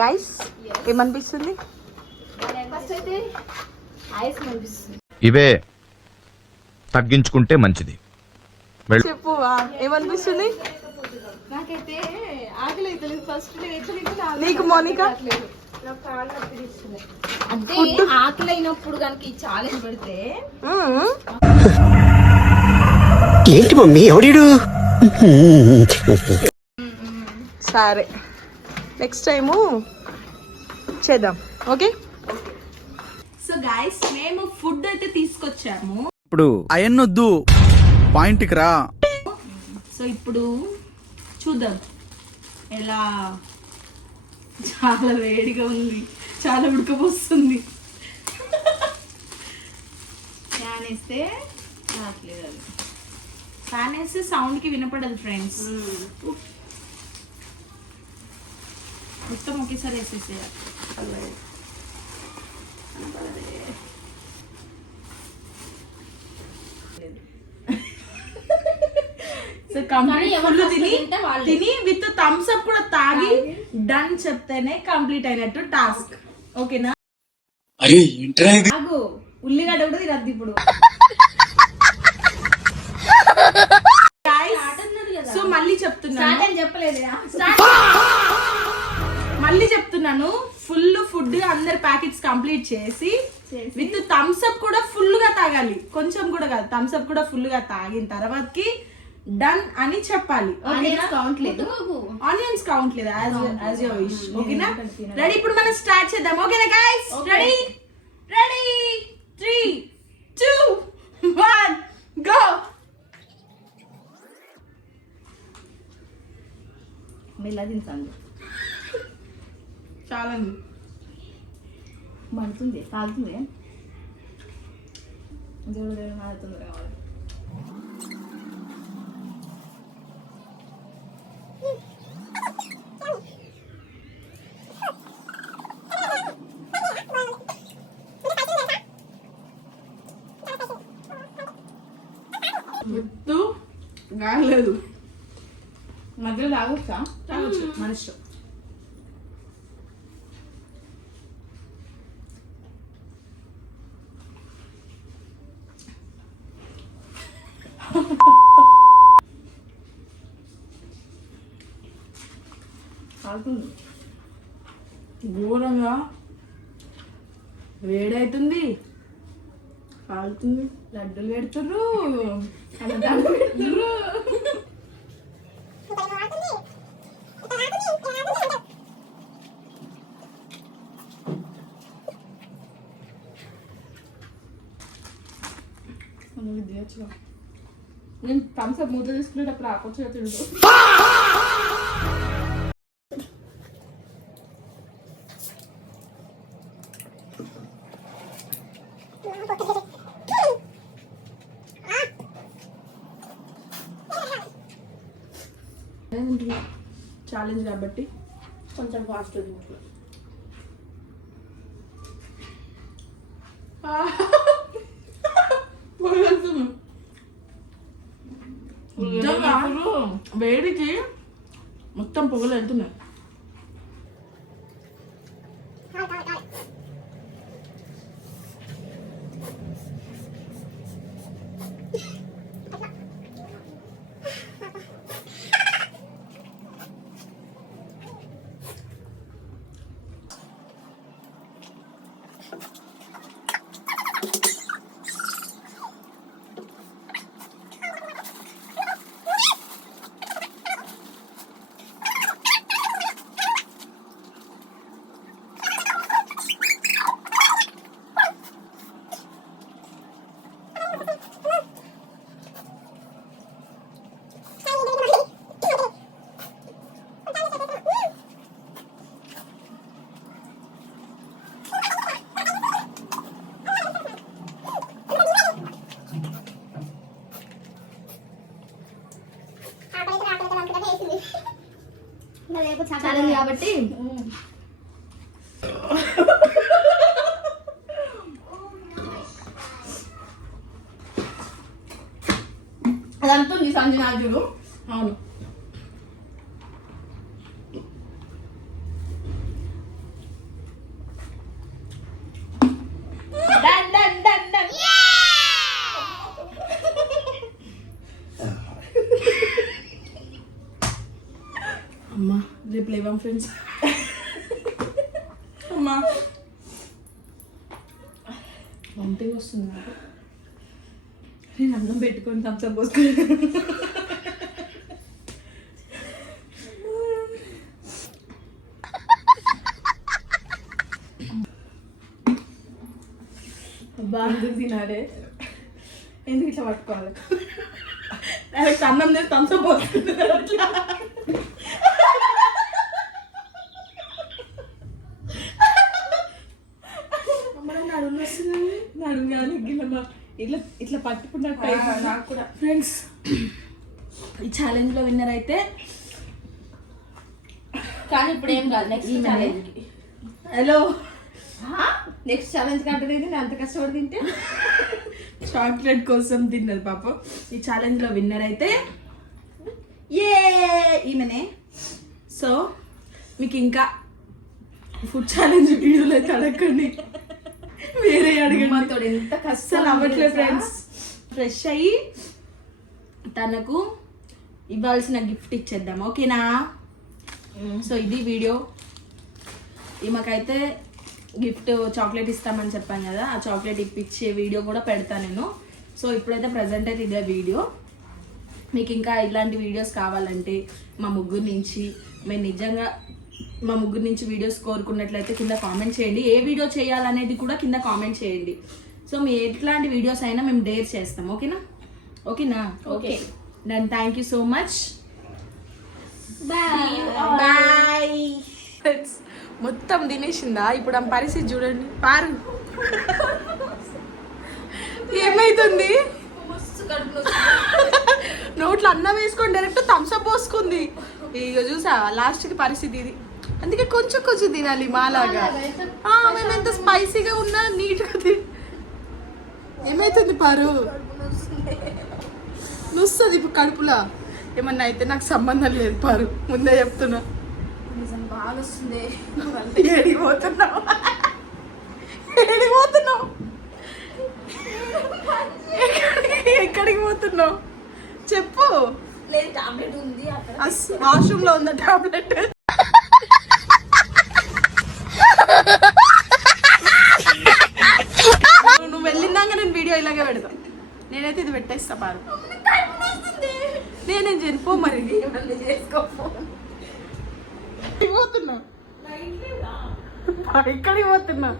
Guys ఏమనిపిస్తుంది? ఇవే తగ్గించుకుంటే మంచిది. చెప్పు ఏమనిపిస్తుంది నాకైతే ఆకలి అవుతుంది ఫస్ట్. నీకు మోనిక? అంటే ఆకలి అయినప్పుడు కనుక ఈ ఛాలెంజ్ పెడితే ఏంటి మమ్మీ ఎవడీడు? సరే నెక్స్ట్ టైము చేద్దాం. ఓకే. సో గైస్ మేము ఫుడ్ అయితే తీసుకొచ్చాము. ఇప్పుడు అయన్నొద్దు, పాయింట్కి రా. సో ఇప్పుడు చూద్దాం ఎలా. చాలా వేడిగా ఉంది, చాలా ఉడకపోస్తుంది. ఫ్యాన్ వేస్తే రావట్లేదు. అది ఫ్యాన్ వేస్తే సౌండ్కి వినపడదు ఫ్రెండ్స్. మొత్తం ఒకేసారి వేసేసేయాలి. సో కంప్లీట్ తిని విత్ థమ్స్ అప్ కూడా తాగి డన్ చెప్తేనే కంప్లీట్ అయినట్టు టాస్క్. ఓకేనా? ఉల్లిగడ్డ కూడా తినద్దు ఇప్పుడు. సో మళ్ళీ చెప్తున్నాను, చెప్పలేదు మళ్ళీ చెప్తున్నాను, ఫుల్ ఫుడ్ అందరి ప్యాకెట్స్ కంప్లీట్ చేసి విత్ థమ్స్ అప్ కూడా ఫుల్ గా తాగాలి. కొంచెం కూడా కాదు, థమ్స్ అప్ కూడా ఫుల్ గా తాగిన తర్వాతకి డన్ అని చెప్పాలి. ఆనియన్స్ కౌంట్ లేదు, యాజ్ యువర్ విష్. ఓకేనా? రెడీ? ఇప్పుడు మనం స్టార్ట్ చేద్దాం. ఓకేనా గైస్? రెడీ? 3, 2, 1 గో. మెల్లదించండి. చాలా మండుతుంది, తాగుతుంది. దేవుడు మారుతుంది కావాలి. ఎత్తు కాలేదు, మధ్యలో తాగొచ్చా? తాగొచ్చు, మన ఇష్టం. ఘోరంగా వేడవుతుంది, కాలుతుంది. లడ్డూలు పెడుతుర్రు, అన్నదానం పెడుతుర్రు. నేను థమ్స్ అప్ మూత తీసుకునేటప్పుడు ఆకొచ్చి తింటూ ఛాలెంజ్ కాబట్టి కొంచెం ఫాస్ట్ తింటున్నా. వేడికి మొత్తం పొగలు వెళ్తున్నాయి. ఛాలెంజ్ కాబట్టి అది అంటుంది సంజనాజుడు. అవును, అమ్మా రేపు లేవాం ఫ్రెండ్స్. అమ్మా వంటే వస్తుంది నాకు. నేను అన్నం పెట్టుకొని థమ్స్అప్ పోసుకున్నాను. బాగా తినాలే, ఎందుకు ఇట్లా పట్టుకోవాలి? డైరెక్ట్ అన్నం చేసి థమ్స్అప్ పోసుకుంటున్నారు అట్లా. నడుము కానీ గిల్లమ్మా ఇట్లా ఇట్లా పట్టుకున్నట్టు నాకు కూడా. ఫ్రెండ్స్ ఈ ఛాలెంజ్లో విన్నర్ అయితే కానీ ఇప్పుడు ఏం కాదు, next challenge. Hello next challenge కంటే నేను అంత కష్టపడి తింటే చాక్లెట్ కోసం తిన్నది పాపం. ఈ ఛాలెంజ్లో విన్నర్ అయితే ఏ ఈమెనే. సో మీకు ఇంకా ఫుడ్ ఛాలెంజ్ వీడియోలు అయితే అడగండి, వేరే అడగండి. ఎంత అస్సలు అవ్వట్లేదు ఫ్రెండ్స్. ఫ్రెష్ అయ్యి తనకు ఇవ్వాల్సిన గిఫ్ట్ ఇచ్చేద్దాం, ఓకేనా? సో ఇది వీడియో. ఈమెకైతే గిఫ్ట్ చాక్లెట్ ఇస్తామని చెప్పాను కదా, ఆ చాక్లెట్ ఇప్పించే వీడియో కూడా పెడతాను నేను. సో ఇప్పుడైతే ప్రజెంట్ అయితే ఇదే వీడియో. మీకు ఇంకా ఇలాంటి వీడియోస్ కావాలంటే మా ముగ్గురు నుంచి, మేము నిజంగా మా ముగ్గురు నుంచి వీడియోస్ కోరుకున్నట్లయితే కింద కామెంట్ చేయండి. ఏ వీడియో చేయాలనేది కూడా కింద కామెంట్ చేయండి. సో మీ ఎట్లాంటి వీడియోస్ అయినా మేము డేర్ చేస్తాం, ఓకేనా? ఓకేనా? Okay. Then thank you so much. Bye bye. మొత్తం తినేసిందా? ఇప్పుడు ఆ పరిస్థితి చూడండి. పారు ఏమైతుంది? నోట్లో అన్నం వేసుకొని డైరెక్ట్ థమ్స్అప్ పోసుకుంది. ఇక చూసావా లాస్ట్కి పరిస్థితి ఇది. అందుకే కొంచెం కొంచెం తినాలి మాలాగా. మేము ఎంత స్పైసీగా ఉన్నా నీట్గా ఏమైతుంది పారు? నుస్తుంది ఇప్పుడు కడుపులా. ఏమన్నా అయితే నాకు సంబంధం లేదు పారు, ముందే చెప్తున్నా. బాగా వస్తుంది. ఏడిపోతున్నావు? ఏడిపోతున్నావు? ఎక్కడికి పోతున్నావు చెప్పు. లేదు టాబ్లెట్ ఉంది అక్కడ. వాష్రూమ్ లో ఉందా టాబ్లెట్? నువ్వు వెళ్ళిందాక నేను వీడియో ఇలాగే పెడతా. నేనైతే ఇది పెట్టేస్తా పారు. నేనేం చనిపో మరి. పోతున్నా ఎక్కడికి పోతున్నా?